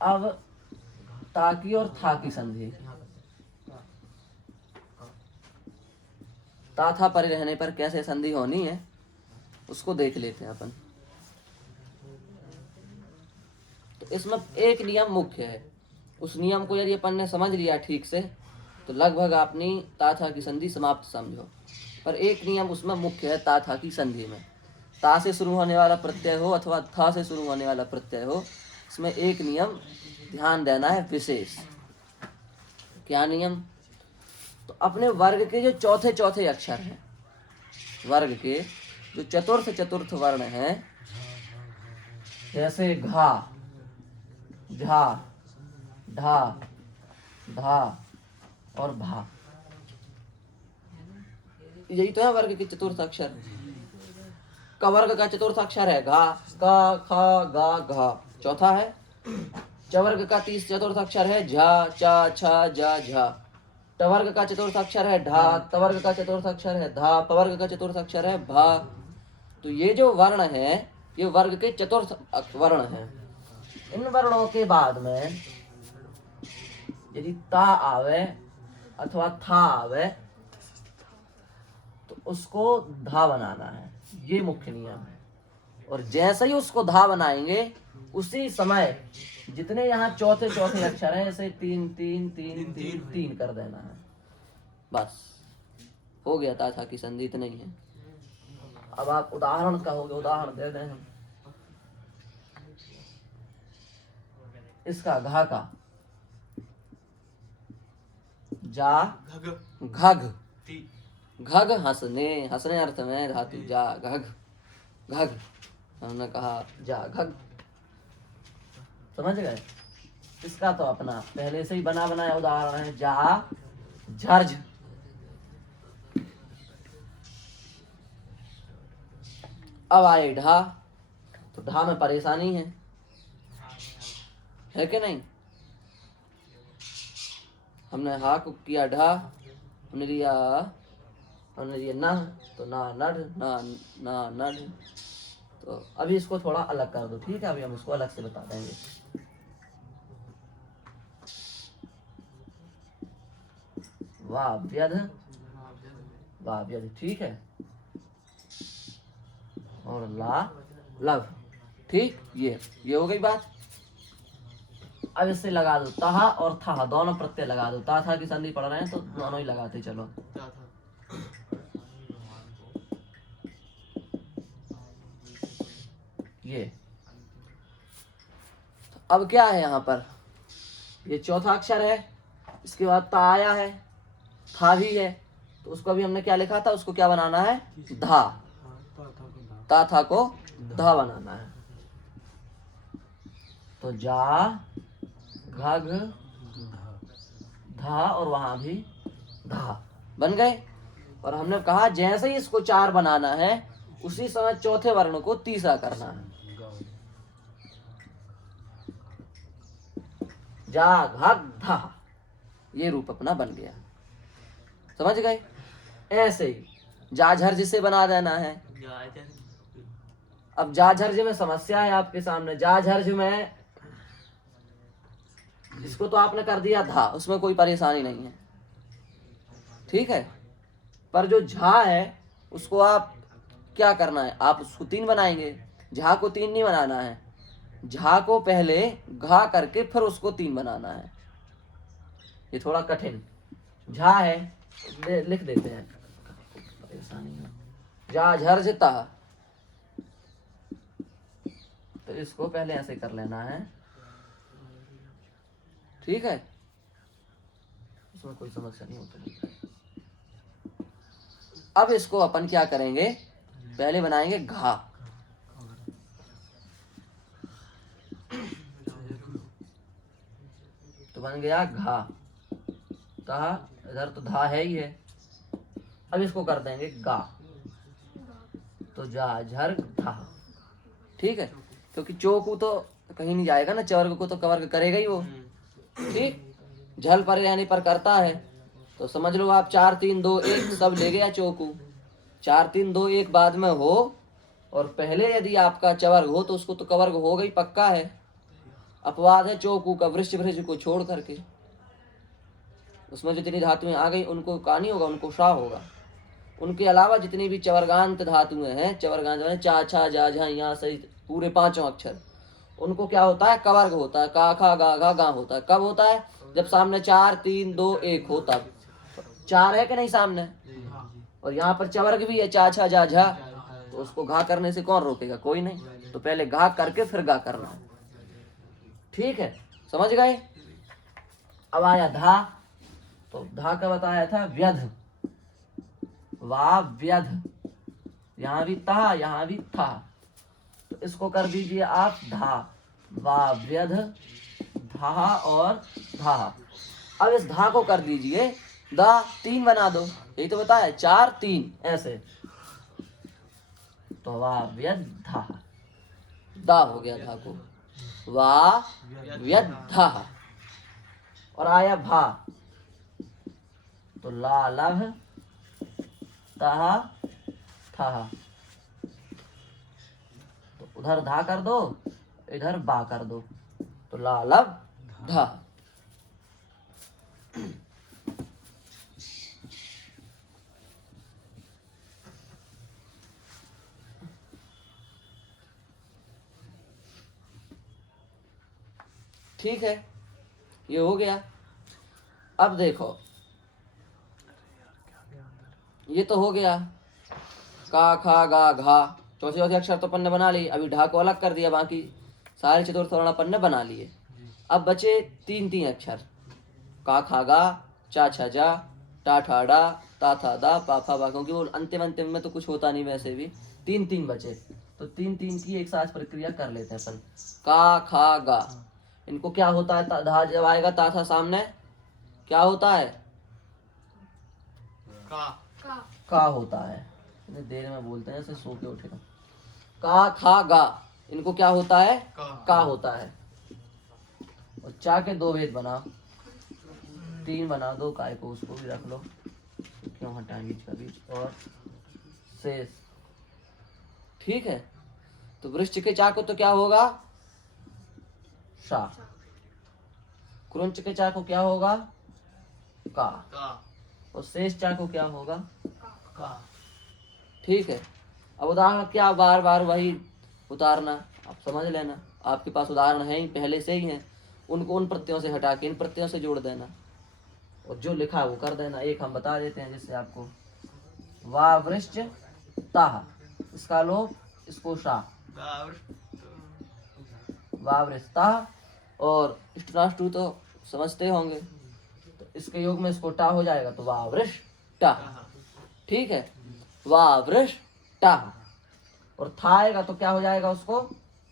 अब ता की और था की संधि, ता था परे रहने पर कैसे संधि होनी है उसको देख लेते हैं अपन। तो इसमें एक नियम मुख्य है, उस नियम को यदि अपन ने समझ लिया ठीक से तो लगभग अपनी ता था की संधि समाप्त समझो। पर एक नियम उसमें मुख्य है ता था की संधि में, ता से शुरू होने वाला प्रत्यय हो अथवा था से शुरू होने वाला प्रत्यय हो, इसमें एक नियम ध्यान देना है विशेष। क्या नियम? तो अपने वर्ग के जो चौथे चौथे अक्षर हैं, वर्ग के जो चतुर्थ चतुर्थ वर्ण हैं, जैसे घा, झा, ढा, धा और भा, यही तो है वर्ग के चतुर्थ अक्षर। कवर्ग का चतुर्थ अक्षर है घा, का, खा, गा, घा, चौथा है। चवर्ग का चतुर्थ अक्षर है झा, चा, छा, जा, झा। टवर्ग का चतुर्थ अक्षर है ढा, तवर्ग का चतुर्थ अक्षर है धा, पवर्ग का चतुर्थ अक्षर है भा। तो ये जो वर्ण है ये वर्ग के चतुर्थ वर्ण हैं। इन वर्णों के बाद में यदि ता आवे अथवा था आवे तो उसको धा बनाना है, ये मुख्य नियम है। और जैसे ही उसको धा बनाएंगे उसी समय जितने यहाँ चौथे चौथे अक्षर हैं ऐसे तीन तीन तीन तीन तीन कर देना है, बस हो गया ता था की संधि, इतना ही है। अब आप उदाहरण कहोगे, उदाहरण दे दें हम। इसका घा का जा, घघ, घघ हंसने, हंसने अर्थ में धातु जा, घघ, घघ हमने कहा जा, घघ, समझ गए? इसका तो अपना पहले से ही बना बनाया उदाहरण है, जा, झर्झ। अब आए ढा, तो ढा में परेशानी है कि नहीं? हमने हा को किया ढा, हमने लिया न, तो ना नढ़, ना नढ़। तो अभी इसको थोड़ा अलग कर दो, ठीक है? अभी हम इसको अलग से बता देंगे। वाह व्यध, वाह व्यध, ठीक है। और ला लव, ठीक, ये हो गई बात। अब इससे लगा दो तहा और था, दोनों प्रत्यय लगा दो। ता था की संधि पढ़ रहे हैं तो दोनों ही लगाते चलो। ये अब क्या है यहाँ पर, ये चौथा अक्षर है, इसके बाद ता आया है, था भी है, तो उसको अभी हमने क्या लिखा था, उसको क्या बनाना है, धा। ता था को धा बनाना है। तो जा, घघ, धा और वहां भी धा बन गए। और हमने कहा जैसे ही इसको चार बनाना है उसी समय चौथे वर्ण को तीसरा करना है। जा, घघ, धा, ये रूप अपना बन गया, समझ गए? ऐसे ही जाझर्ज से बना देना है। अब जाझर्ज में समस्या है आपके सामने। जाझर्ज में इसको तो आपने कर दिया धा, उसमें कोई परेशानी नहीं है, ठीक है। पर जो झा है उसको आप क्या करना है, आप उसको तीन बनाएंगे। झा को तीन नहीं बनाना है, झा को पहले घा करके फिर उसको तीन बनाना है। ये थोड़ा कठिन। झा है, लिख देते हैं, परेशानी है। जा झर्जता, तो इसको पहले ऐसे कर लेना है, ठीक है, उसमें कोई समस्या नहीं होती। अब इसको अपन क्या करेंगे, पहले बनाएंगे घा। तो बन गया घा, कहा इधर तो धा है ही है। अब इसको कर देंगे गा, तो जा झर था, ठीक है। क्योंकि चौकू तो कहीं नहीं जाएगा ना, चवर्ग को तो कवर्ग करेगा ही वो, ठीक। झल पर यानी पर करता है, तो समझ लो आप 4 3 2 1 सब ले गया चौकू। 4 3 2 1 बाद में हो और पहले यदि आपका चवर्ग हो तो उसको तो कवर्ग हो गई, पक्का है। अपवाद है चौकू का, वृश्च भृज को छोड़ करके। उसमें जितनी धातुएं आ गई उनको का नहीं होगा, उनको शा होगा। उनके अलावा जितनी भी चवर्गांत धातुएं हैं, चवर्गांत माने चा छा जा झा यहाँ सहित पूरे पांचों अक्षर, उनको क्या होता है, कवर्ग होता है। का खा गा गा होता है। कब होता है? जब सामने 4 3 2 1 हो तब। 4 है कि नहीं सामने, और यहाँ पर चवर्ग भी है चा छा जा झा, तो उसको घा करने से कौन रोकेगा? कोई नहीं। तो पहले घा करके फिर गा करना है। ठीक है, समझ गए? अब आया धा। तो धा का बताया था व्यध, वा व्यध, यहाँ भी ता यहाँ भी था, तो इसको कर दीजिए आप धा। वा व्यध धा और धा। अब इस धा को कर दीजिए दा, 3 बना दो, यही तो बताया 4 3 ऐसे, तो वा व्यध धा, दा हो गया धा को, वा व्यध धा। और आया भा, तो ला लभ तहा था, तो उधर धा कर दो, इधर बा कर दो, तो ला लब धा। ठीक है, ये हो गया। अब देखो, ये तो हो गया का खा गा घा, चौथे अक्षर तो अपन ने बना लिए। अभी ढा को अलग कर दिया, बाकी सारे चतुर्थ वर्ण अपन ने बना लिए। अब बचे 3 अक्षर, का खा गा, चा छा जा, टा ठा डा, ता था दा, पा फा बा, क्योंकि वो अंतिम में तो कुछ होता नहीं, वैसे भी 3 बचे, तो 3 की एक साथ प्रक्रिया कर लेते हैं अपन। का खा गा, इनको क्या होता है, धा जब आएगा ता था सामने, क्या होता है, का होता है। इतनी देर में बोलते हैं ऐसे सो के उठेगा। का खा गा, इनको क्या होता है, का होता है। और चा के 2 भेद बना, 3 बना दो, काय को उसको भी रख लो, क्यों हटाएं बीच का बीच, और शेष। ठीक है, तो वृश्च के चा को तो क्या होगा, शा। कृंच के चा को क्या होगा, का। और शेष चा को क्या होगा, का। ठीक है, अब उदाहरण क्या, बार बार वही उतारना, आप समझ लेना, आपके पास उदाहरण है ही पहले से ही है, उनको उन प्रत्ययों से हटा के इन प्रत्ययों से जोड़ देना, और जो लिखा है वो कर देना। एक हम बता देते हैं जिससे आपको, वा वृश्च ताह, इसका लोप, इसको शा, वा वृश्च ताह, और इष्टराष्ट्र तो समझते होंगे, तो इसके योग में इसको टा हो जाएगा, तो वा वृष टा। ठीक है, वा वृष टा। और था आएगा तो क्या हो जाएगा उसको,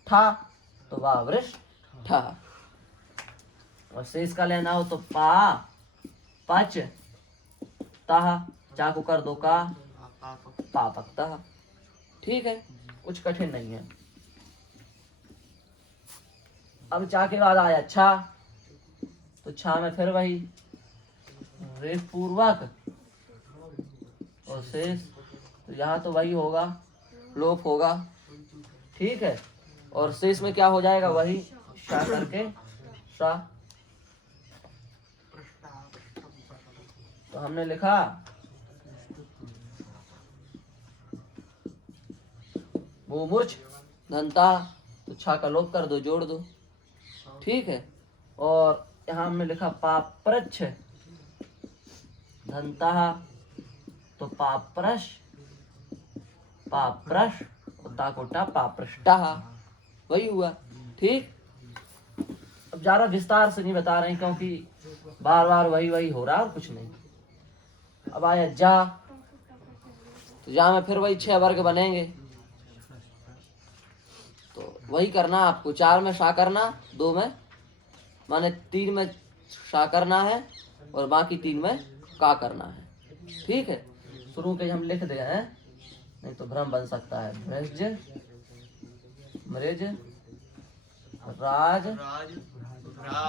ठा, तो वा वृष ठा। और शेष का लेना हो तो पा पच ताह, चा को कर दो का, पापकता। ठीक है, कुछ कठिन नहीं है। अब चा के बाद आया छा, तो छा में फिर वही रेफ पूर्वक और शेष, तो यहाँ तो वही होगा, लोप होगा। ठीक है, और शेष में क्या हो जाएगा, वही शा करके शा। तो हमने लिखा वो मूर्छ धनता, तो छा का लोप कर दो, जोड़ दो। ठीक है, और यहाँ हमने लिखा पाप्रच्छ धनता, तो पाप्रश पाप्रश, ताकोटा पाप्रष्टा, वही हुआ। ठीक, अब ज्यादा विस्तार से नहीं बता रहे हैं क्योंकि बार बार वही वही हो रहा है और कुछ नहीं। अब आया जा, तो जा में फिर वही 6 वर्ग बनेंगे, तो वही करना आपको। 4 में शा करना, 2 में माने 3 में शा करना है, और बाकी 3 में का करना है। ठीक है, शुरू के हम लिख दे हैं, नहीं तो भ्रम बन सकता है। मृज मृज राज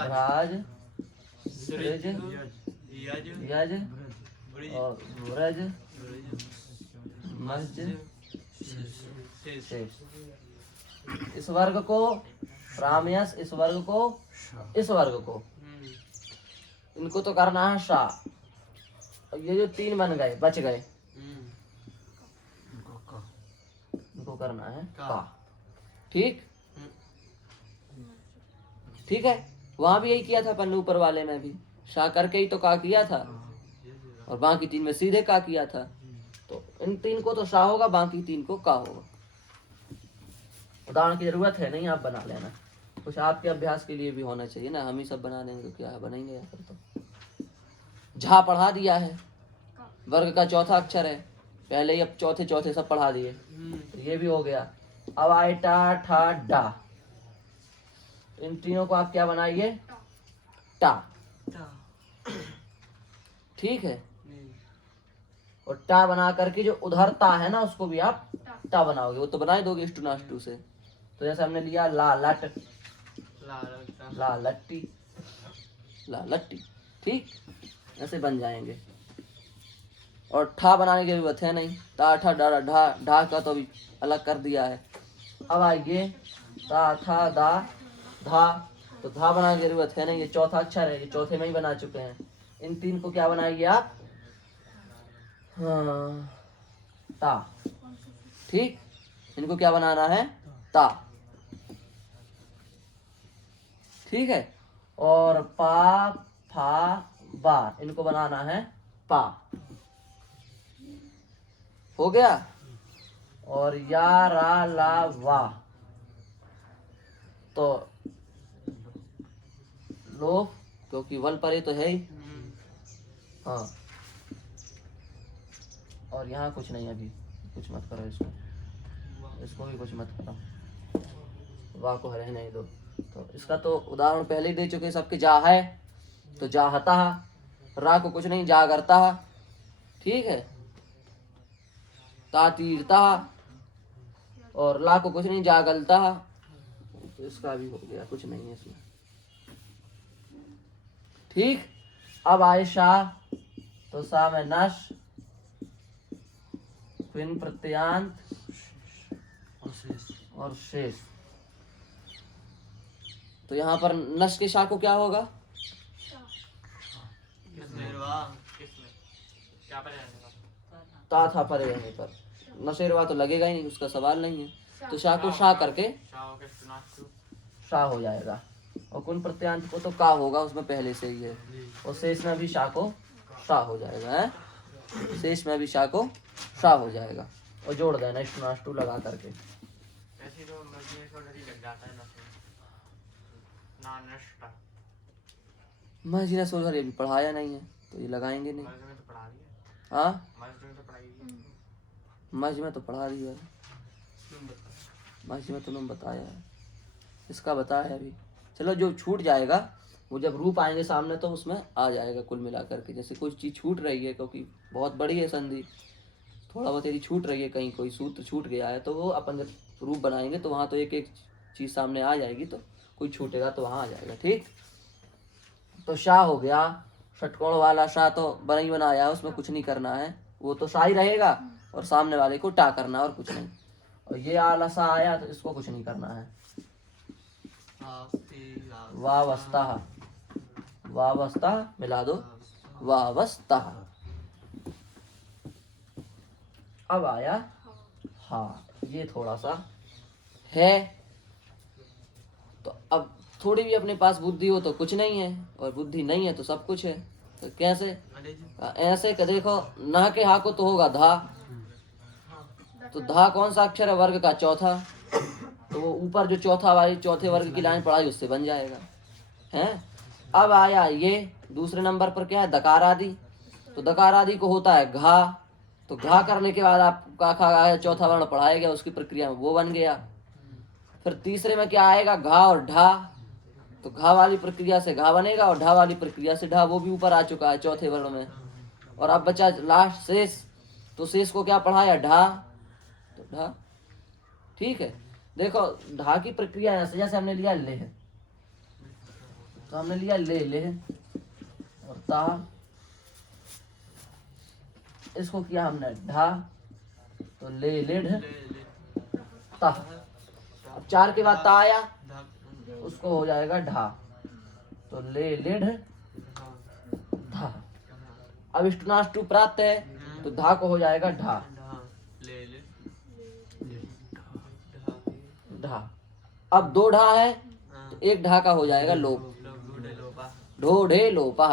राज सृज यज और व्रज मज शेष। इस वर्ग को प्रामयस इस वर्ग को, इस वर्ग को, इनको तो करना है शा। ये जो 3 बन गए बच गए, इनको करना है का। ठीक ठीक है। वहां भी यही किया था अपन ने, ऊपर वाले में भी शा करके ही तो का किया था, और बाकी 3 में सीधे का किया था। तो इन 3 को तो शा होगा, बाकी 3 को का होगा। उदाहरण की जरूरत है नहीं, आप बना लेना। कुछ आपके अभ्यास के लिए भी होना चाहिए ना, हम ही सब बना लेंगे तो क्या बनेंगे या फिर। तो झा पढ़ा दिया है, वर्ग का चौथा अक्षर है पहले ही, अब चौथे चौथे सब पढ़ा दिए, तो ये भी हो गया। अब आए टा ठा डा, इन तीनों को आप क्या बनाइए, टा। ठीक है। और टा बना करके जो उधर ता है ना, उसको भी आप टा बनाओगे। वो तो बनाए दोगे इष्टु नाष्टु से। तो जैसे हमने लिया ला लट, ला लट्टी, ला लट्टी। ठीक, ऐसे बन जाएंगे। और ठा बनाने की जरूरत है नहीं, ता ठा डा ढा, ढा का तो अभी अलग कर दिया है। अब आइए ता था दा धा, तो धा बनाने की जरूरत है नहीं, ये चौथा अक्षर है, ये चौथे में ही बना चुके हैं। इन 3 को क्या बनाइए आप, हाँ, ता। ठीक, इनको क्या बनाना है, ता। ठीक है। और पा फा बा, इनको बनाना है पा। हो गया। और या रा ला वा, तो लो, क्योंकि वल परे तो है ही। हाँ, और यहाँ कुछ नहीं, अभी कुछ मत करो इसको, इसको भी कुछ मत करो, वाह को रहने दो। तो इसका तो उदाहरण पहले ही दे चुके, सबके जा है तो जाहता, रा को कुछ नहीं, जागरता। ठीक है। तातीरता, और ला को कुछ नहीं, जागलता। तो इसका भी हो गया, कुछ नहीं है इसमें। ठीक। अब आए शाह, तो सा में नश, फिर प्रत्यांत और शेष। तो यहाँ पर नश के शाह को क्या होगा, ता था परे रहने पर, नशेरवा तो लगेगा ही नहीं, उसका सवाल नहीं है। तो शाह को शाह करके शाह हो जाएगा। और कुन प्रत्यांत को तो का होगा, उसमें पहले से ही है। और शेष में भी शाह को शाह हो जाएगा है, शेष में भी शाह को शाह हो जाएगा। और जोड़ देना इष्टु नाष्टु लगा करके। मजीना सोलर ये भी पढ़ाया नहीं है, तो ये लगाएंगे नहीं। हाँ, मज में तो पढ़ा दिया है, मज में तुमने बताया है, इसका बताया है अभी। चलो, जो छूट जाएगा वो जब रूप आएंगे सामने तो उसमें आ जाएगा कुल मिलाकर के। जैसे कोई चीज़ छूट रही है, क्योंकि बहुत बड़ी है संधि, थोड़ा बहुत यदि छूट रही है, कहीं कोई सूत्र छूट गया है, तो वो अपन जब रूप बनाएंगे तो वहाँ तो एक एक चीज़ सामने आ जाएगी, तो कोई छूटेगा तो वहाँ आ जाएगा। ठीक। तो शाह हो गया, षटकोण वाला शाह तो बना ही बनाया है, उसमें कुछ नहीं करना है, वो तो शाह ही रहेगा। और सामने वाले को टा करना है और कुछ नहीं। और ये आला सा आया तो इसको कुछ नहीं करना है। वावस्ता, वावस्ता मिला दो, वावस्ता। अब आया हाँ, ये थोड़ा सा है। तो अब थोड़ी भी अपने पास बुद्धि हो तो कुछ नहीं है, और बुद्धि नहीं है तो सब कुछ है। तो कैसे, ऐसे कि देखो, ना के हा को तो होगा धा, तो धा कौन सा अक्षर है, वर्ग का चौथा, तो वो ऊपर जो चौथा वाली चौथे वर्ग की लाइन पढ़ाई उससे बन जाएगा हैं। अब आया ये दूसरे नंबर पर क्या है, दकार आदि। तो दकार आदि को होता है घा, तो घा करने के बाद आपका खा चौथा वर्ण पढ़ाया गया, उसकी प्रक्रिया में वो बन गया। फिर तीसरे में क्या आएगा, घा और ढा, तो घा वाली प्रक्रिया से घा बनेगा और ढा वाली प्रक्रिया से ढा, वो भी ऊपर आ चुका है चौथे वर्ण में। और अब बचा लास्ट शेष, तो शेष को क्या पढ़ाया, ढा, तो ढा। ठीक है। देखो, ढा की प्रक्रिया ऐसे, जैसे हमने लिया लेह, तो हमने लिया ले लेह, और ता, इसको किया हमने ढा, तो ले ले ढ ता। अब 4 के बाद ता आया, उसको हो जाएगा ढा। तो ले लिढ़ धा। अब इष्टुनाष्टु प्राप्त है तो धा को हो जाएगा ढा। ढा। अब दो ढा है तो एक ढा का हो जाएगा लोप। ढो ढे लोपा।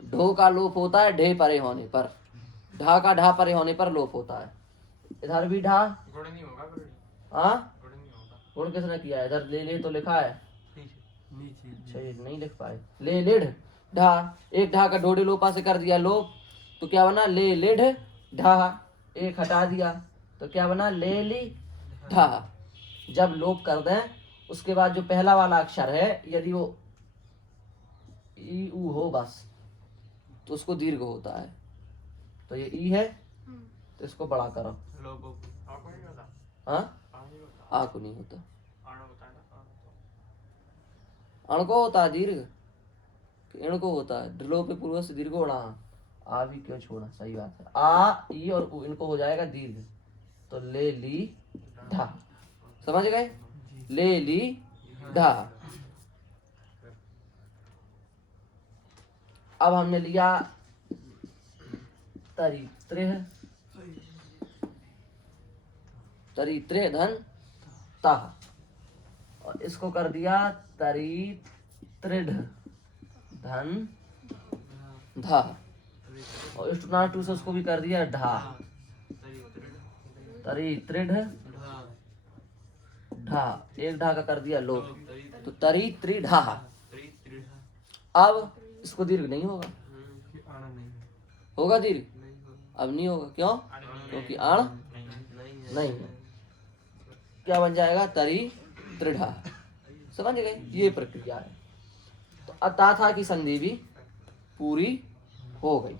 ढो का लोप होता है ढे परे होने पर, ढा का ढा परे होने पर लोप होता है। इधर भी ढा। हाँ गुण किसने किया है? इधर ले तो लिखा है, नहीं लिख पाए। ले लिढ़ ढा, एक ढा का ढोडे लोपा से कर दिया लोप, तो क्या बना? ले लिढ़ ढा। एक हटा दिया तो क्या बना? ले ली ढा। जब लोप कर दें उसके बाद जो पहला वाला अक्षर है यदि वो ई ऊ हो बस तो उसको दीर्घ होता है। तो ये ई है तो इसको बड़ा करो। हाँ आ को नहीं होता, अण को होता है दीर्घ, इण को होता है। ढलो पे पूर्व से दीर्घ होना, आ भी क्यों छोड़ा? सही बात है। आ ई और उ इनको हो जाएगा दीर्घ। तो ले ली ढा, समझ गए? ले ली ढा। अब हमने लिया तरित्रेह, तरित्रेह धन ताह, और इसको कर दिया तरित्रिढ़ धन धा, और इष्टुनाष्टु से उसको भी कर दिया ढा। तरित्रिढ़ ढा, एक ढा का कर दिया लोप, तो तरित्रिढ़ा। अब इसको दीर्घ नहीं होगा, होगा दीर्घ? अब नहीं होगा, क्यों? क्योंकि आण नहीं है। क्या बन जाएगा? तरी त्रिढ़ा। समझ गए? ये प्रक्रिया है। तो अताथा की संधि भी पूरी हो गई।